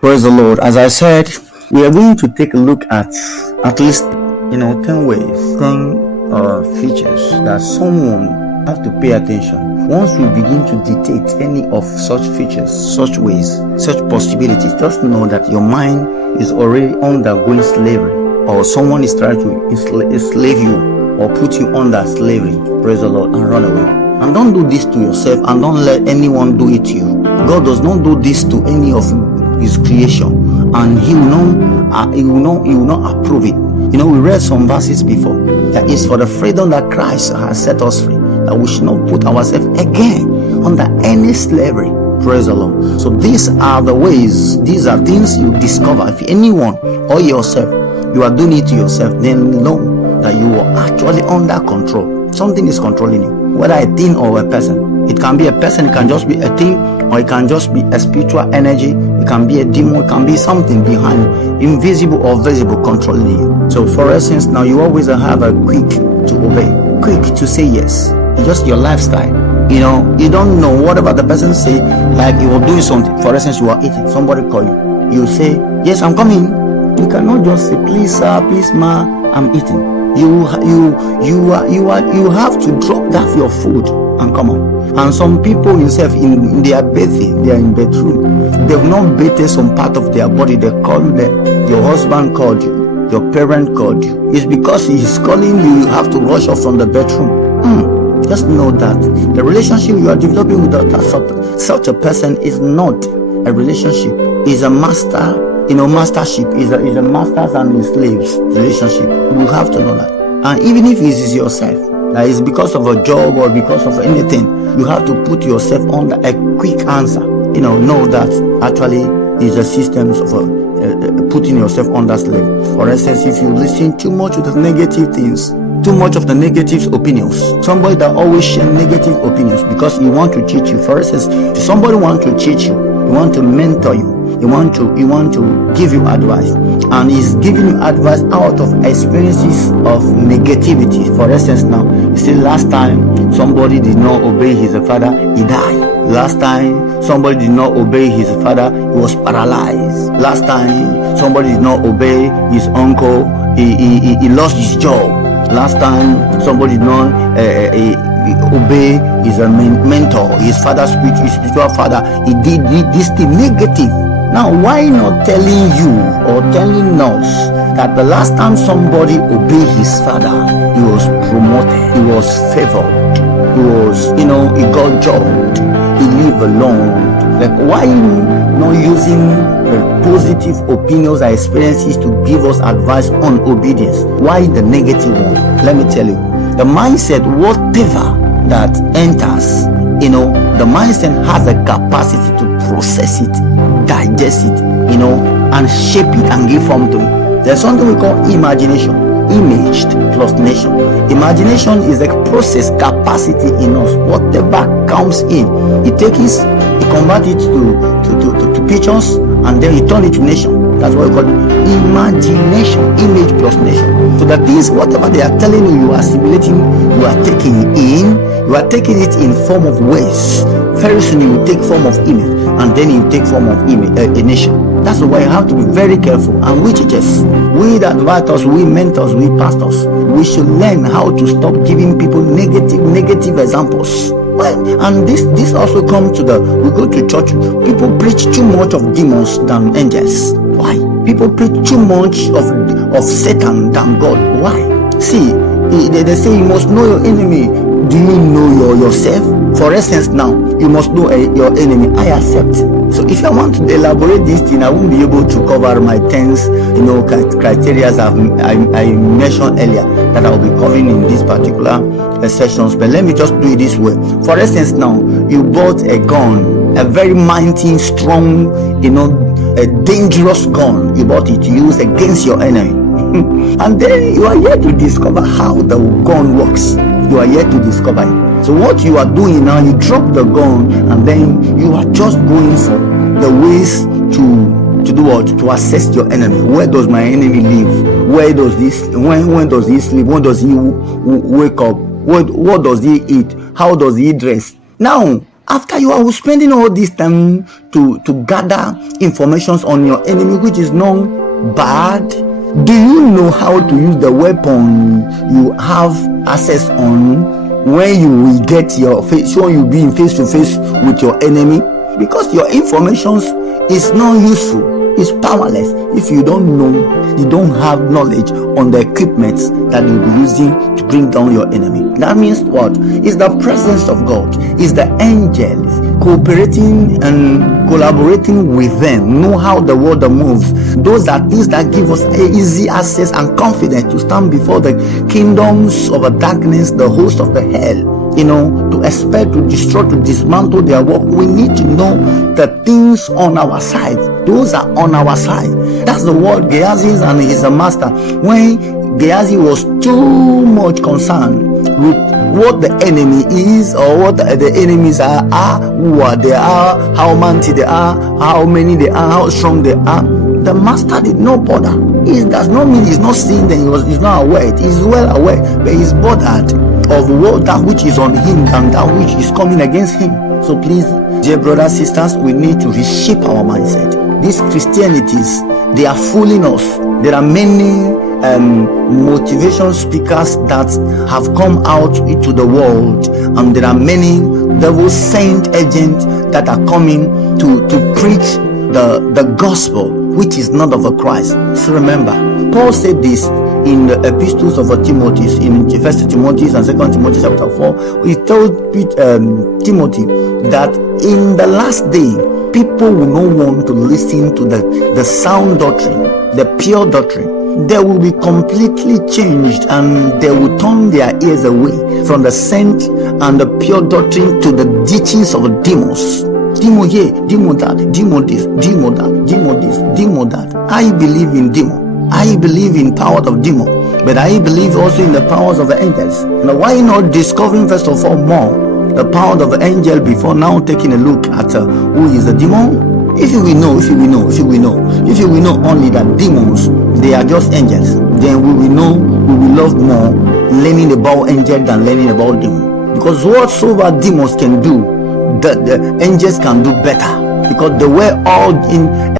Praise the Lord. As I said, we are going to take a look at least 10 ways, 10 features that someone have to pay attention. Once we begin to dictate any of such features, such ways, such possibilities, just know that your mind is already undergoing slavery, or someone is trying to enslave you or put you under slavery. Praise the Lord, and run away. And don't do this to yourself, and don't let anyone do it to you. God does not do this to any of His creation, and He will not approve it. We read some verses before that is for the freedom that Christ has set us free, that we should not put ourselves again under any slavery. Praise the Lord. So these are the ways, these are things you discover. If anyone or yourself, you are doing it to yourself, then know that you are actually under control. Something is controlling you, whether a thing or a person. It can be a person, it can just be a thing, or it can just be a spiritual energy. It can be a demon, it can be something behind, invisible or visible, controlling you. So for instance, now you always have a quick to obey, quick to say yes. It's just your lifestyle. You don't know whatever the person say, like you are doing something. For instance, you are eating, somebody call you, you say yes, I'm coming. You cannot just say please sir, please ma, I'm eating. You have to drop that your food and come on. And some people himself in their bathing, they are in bedroom, they've not bathed some part of their body. They call them, your husband called you, your parent called you. It's because he is calling you, you have to rush off from the bedroom. Just know that the relationship you are developing with such a person is not a relationship, is a master. Mastership is a masters and slaves relationship. You have to know that. And even if it is yourself, that is because of a job or because of anything, you have to put yourself under a quick answer. Know that actually is a system of putting yourself under slavery. For instance, if you listen too much to the negative things, too much of the negative opinions, somebody that always share negative opinions because he want to cheat you. For instance, if somebody want to cheat you, he want to mentor you, he want to give you advice, and he's giving you advice out of experiences of negativity. For instance, now you see, last time somebody did not obey his father, he died. Last time somebody did not obey his father, he was paralyzed. Last time somebody did not obey his uncle, he lost his job. Last time somebody did not obey his mentor, his father's spiritual father, he did this thing negative. Now why not telling you or telling us that the last time somebody obeyed his father, he was promoted, he was favored, he got job, he lived alone? Like, why not using positive opinions and experiences to give us advice on obedience? Why the negative one? Let me tell you, the mindset, whatever that enters, the mindset has a capacity to process it, digest it, and shape it and give form to it. There's something we call imagination. Imaged plus nation. Imagination is a process capacity in us. Whatever comes in, it convert it to pictures, and then you turn it to nation. That's what we call it. Imagination, image plus nation. So that things, whatever they are telling you, you are assimilating, you are taking it in form of ways. Very soon you will take form of image, and then you take form of image, a nation. That's why you have to be very careful. And we teachers, we advisors, we mentors, we pastors, we should learn how to stop giving people negative examples. And this also comes to we go to church, people preach too much of demons than angels. Why? People preach too much of Satan than God. Why? See, they say you must know your enemy. Do you know yourself? For instance, now you must know your enemy. I accept. So if I want to elaborate this thing, I won't be able to cover my 10 criteria I mentioned earlier that I will be covering in these particular sessions. But let me just do it this way. For instance, now you bought a gun, a very mighty, strong, a dangerous gun. You bought it to use against your enemy. And then you are yet to discover how the gun works. You are yet to discover it. So what you are doing now, you drop the gun, and then you are just going for the ways to do what? To assess your enemy. Where does my enemy live? Where does when does he sleep? When does he wake up? What does he eat? How does he dress? Now, After you are spending all this time to gather informations on your enemy, which is known bad, do you know how to use the weapon you have access on when you will get your face, when you be in face to face with your enemy? Because your information is not useful, it's powerless if you don't know, you don't have knowledge on the equipment that you'll be using to bring down your enemy. That means what? It's the presence of God, it's the angels cooperating and collaborating with them, know how the world moves. Those are things that give us easy access and confidence to stand before the kingdoms of a darkness, the host of the hell. To expect, to destroy, to dismantle their work. We need to know the things on our side. Those are on our side. That's the word Gehazi and his master. When Gehazi was too much concerned with what the enemy is, or what the enemies are, who are they are, how mighty they are, how many they are, how strong they are, the master did not bother. It does not mean he's not seeing them, he's not aware. He's well aware, but he's bothered of that which is on him and that which is coming against him. So please, dear brothers, sisters, we need to reshape our mindset. These Christianities, they are fooling us. There are many motivation speakers that have come out into the world, and there are many devil sent agents that are coming to preach the gospel, which is not of a Christ. So remember, Paul said this in the epistles of Timothy, in 1 Timothy and 2 Timothy chapter 4. He told Timothy that in the last day, people will not want to listen to the sound doctrine, the pure doctrine. They will be completely changed, and they will turn their ears away from the scent and the pure doctrine to the teachings of demons. Demon here, demon that, demon this, demon that, demon this, demon that. I believe in demon. I believe in power of demon, but I believe also in the powers of the angels. Now, why not discovering first of all more the power of the angel before now taking a look at who is the demon? If we know only that demons, they are just angels, then we will love more learning about angels than learning about demons. Because whatsoever demons can do, the angels can do better. Because the way all in